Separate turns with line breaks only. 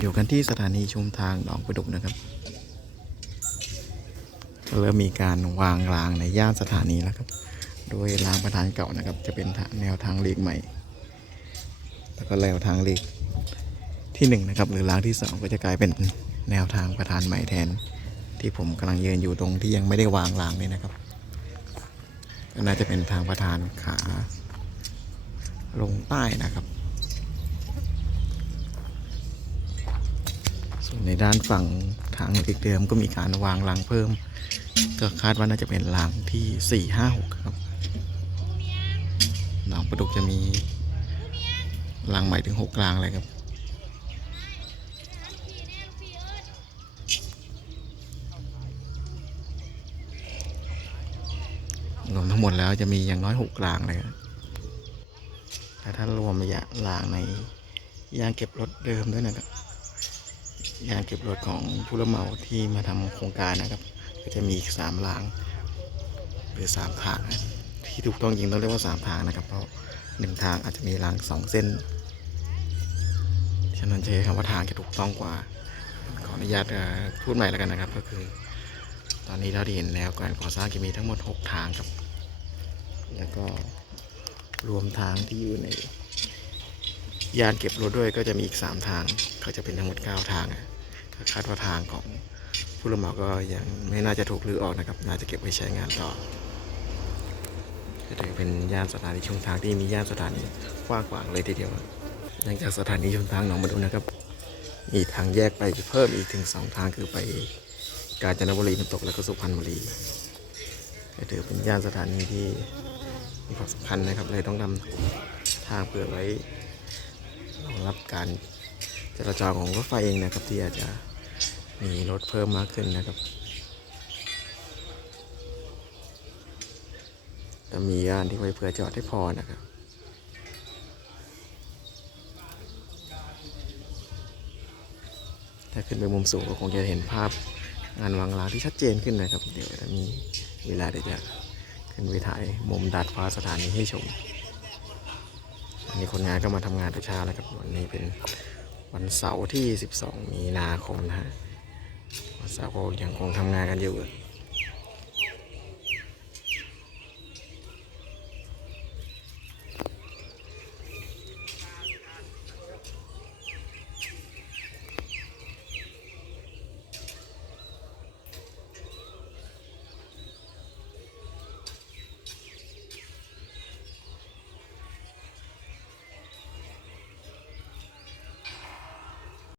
อยู่กันที่สถานีชุมทางหนองประดุกนะครับเริ่มมีการวางรางในย่านสถานีแล้วครับ โดยรางประธานเก่านะครับ จะเป็นแนวทางเลีกใหม่ แล้วก็แนวทางเลีกที่หนึ่งนะครับหรือรางที่สองก็จะกลายเป็นแนวทางประธานใหม่แทน ที่ผมกำลังยืนอยู่ตรงที่ยังไม่ได้วางรางนี่นะครับก็น่าจะเป็นทางประธานขาลงใต้นะครับ ส่วน ในด้านฝั่งทางเอกเดิมก็มีการวางรางเพิ่ม ก็คาดว่าน่าจะเป็นรางที่ 4 5 6 ครับหนองประดุกจะมีรางใหม่ถึง 6 รางเลยครับรวมทั้งหมดแล้วจะมีอย่างน้อย 6 รางเลยครับแต่ถ้ารวมระยะรางในยางเก็บรถเดิมด้วยนะครับ ยางเก็บรถของผู้รับเหมาที่มาทำโครงการนะครับ ก็จะมีสามรางหรือสามทางนะที่ถูกต้องจริงต้องเรียกว่าสามทางนะครับ เพราะหนึ่งทางอาจจะมีรางสองเส้น ฉะนั้นใช้คำว่าทางจะถูกต้องกว่า ขออนุญาตพูดใหม่แล้วกันนะครับ ก็คือ ตอนนี้เราได้เห็นแล้วการก่อสร้างจะมีทั้งหมด 6 ทางครับ แล้วก็รวมทางที่อยู่ใน ยานเก็บรถด้วยก็จะมีอีก 3 ทาง ก็จะเป็นทั้งหมด 9 ทางคาดว่าทางของผู้รับเหมาก็ยังไม่น่าจะถูกรื้อออกนะครับ น่าจะเก็บไว้ใช้งานต่อก็ถือเป็นย่านสถานีชุมทางที่มีย่านสถานีกว้างขวางเลยทีเดียวหลังจากสถานีชุมทางหนองบัวดุนะครับ มีทางแยกไปเพิ่มอีกถึง 2 ทางคือไปกาญจนบุรีน้ำตกแล้วก็สุพรรณบุรีก็ถือเป็นย่านสถานีที่มีความสำคัญนะครับเลยต้องทำทางเผื่อไว้ การจราจรของรถไฟเองนะครับ ที่อาจจะมีรถเพิ่มมากขึ้นนะครับแต่มีย่านที่ไว้เผื่อจอดให้พอนะครับถ้าขึ้นไปมุมสูงก็คงจะเห็นภาพงานวางรางที่ชัดเจนขึ้นนะครับ เดี๋ยวจะมีเวลาเดี๋ยวจะขึ้นไปถ่ายมุมดาดฟ้าสถานีให้ชม นี่คนงานก็มาทำงานแต่เช้าแล้วครับวันนี้เป็นวันเสาร์ที่ 12 มีนาคมนะฮะวันเสาร์ก็ยังคงทำงานกันอยู่